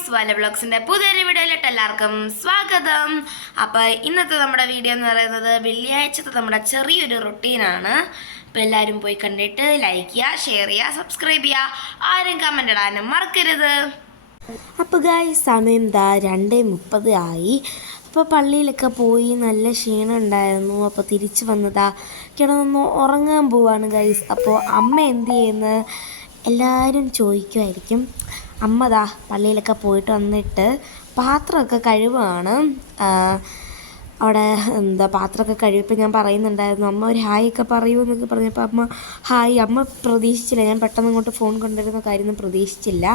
Guys വല ബ്ലോഗ്സിന്റെ പുതിയൊരു വീഡിയോയിലോട്ട് എല്ലാവർക്കും സ്വാഗതം. അപ്പോൾ ഇന്നത്തെ നമ്മുടെ വീഡിയോ എന്ന് പറയുന്നത് വെള്ളിയാഴ്ചത്തെ നമ്മുടെ ചെറിയൊരു റൊട്ടീനാണ്. അപ്പോൾ എല്ലാവരും പോയി കണ്ടിട്ട് ലൈക്ക് ചെയ്യുക ഷെയർ ചെയ്യുക സബ്സ്ക്രൈബ് ചെയ്യുക. ആരും കമന്റ് ഇടാനും മറക്കരുത്. അപ്പോൾ ഗൈസ് സമയം ദാ രണ്ട് മുപ്പത് ആയി. അപ്പോൾ പള്ളിയിലൊക്കെ പോയി നല്ല ക്ഷീണം ഉണ്ടായിരുന്നു. അപ്പോൾ തിരിച്ചു വന്നതാ കിടന്നൊന്ന് ഉറങ്ങാൻ പോവാണ് ഗൈസ്. അപ്പോൾ അമ്മ എന്ത് ചെയ്യുന്നു? എല്ലാവരും ചോദിക്കുമായിരിക്കും അമ്മ ദാ പള്ളിയിലൊക്കെ പോയിട്ട് വന്നിട്ട് പാത്രമൊക്കെ കഴിവാണ് അവിടെ എന്താ പാത്രമൊക്കെ കഴിയപ്പോൾ ഞാൻ പറയുന്നുണ്ടായിരുന്നു അമ്മ ഒരു ഹായ് ഒക്കെ പറയൂ എന്നൊക്കെ പറഞ്ഞപ്പോൾ അമ്മ ഹായ് അമ്മ പ്രതീക്ഷിച്ചില്ല ഞാൻ പെട്ടെന്ന് ഇങ്ങോട്ട് ഫോൺ കൊണ്ടുവരുന്ന കാര്യമൊന്നും പ്രതീക്ഷിച്ചില്ല.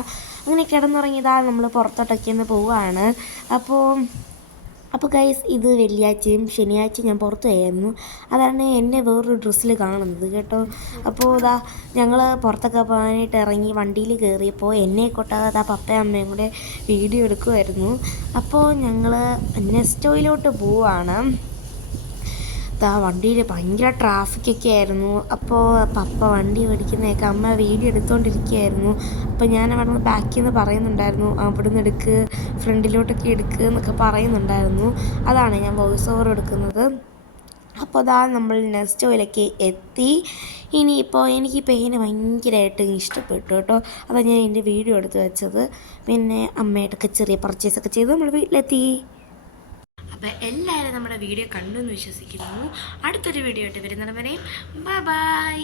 അങ്ങനെ കിടന്നുറങ്ങിയതാ നമ്മൾ പുറത്തോട്ടൊക്കെ ഒന്ന് പോവുകയാണ് അപ്പോൾ അപ്പോൾ ഗൈസ് ഇത് വെള്ളിയാഴ്ചയും ശനിയാഴ്ചയും ഞാൻ പുറത്തു പോയായിരുന്നു. അതാണ് എന്നെ വേറൊരു ഡ്രസ്സിൽ കാണുന്നത് കേട്ടോ. അപ്പോൾ ഇതാ ഞങ്ങൾ പുറത്തൊക്കെ പോകാനായിട്ട് ഇറങ്ങി വണ്ടിയിൽ കയറിയപ്പോൾ എന്നെ കൊട്ടാതെ ആ പപ്പയും അമ്മയും കൂടെ വീഡിയോ എടുക്കുമായിരുന്നു അപ്പോൾ ഞങ്ങൾ നെസ്റ്റോയിലോട്ട് പോവാണ് ദാ വണ്ടിയിൽ ഭയങ്കര ട്രാഫിക്കൊക്കെ ആയിരുന്നു. അപ്പോൾ പപ്പ വണ്ടി മേടിക്കുന്നതൊക്കെ അമ്മ വീഡിയോ എടുത്തുകൊണ്ടിരിക്കുകയായിരുന്നു അപ്പോൾ ഞാൻ അവിടെ നിന്ന് ബാക്കിൽ നിന്ന് പറയുന്നുണ്ടായിരുന്നു അവിടെ നിന്ന് എടുക്ക് ഫ്രണ്ടിലോട്ടൊക്കെ എടുക്ക് എന്നൊക്കെ പറയുന്നുണ്ടായിരുന്നു. അതാണ് ഞാൻ വോയിസ് ഓവർ എടുക്കുന്നത്. അപ്പോൾ അതാ നമ്മൾ നെക്സ്റ്റ് എത്തി. ഇനിയിപ്പോൾ എനിക്ക് ഈ പെയിന് ഭയങ്കരമായിട്ട് ഇഷ്ടപ്പെട്ടു കേട്ടോ. അതാണ് ഞാൻ എന്റെ വീഡിയോ എടുത്ത് വെച്ചത്. പിന്നെ അമ്മയായിട്ടൊക്കെ ചെറിയ പർച്ചേസൊക്കെ ചെയ്ത് നമ്മൾ വീട്ടിലെത്തി. അപ്പോൾ എല്ലാവരും നമ്മുടെ വീഡിയോ കണ്ടു എന്ന് വിശ്വസിക്കുന്നു. അടുത്തൊരു വീഡിയോ ആയിട്ട് വരുന്നവരെയും ബൈ ബൈ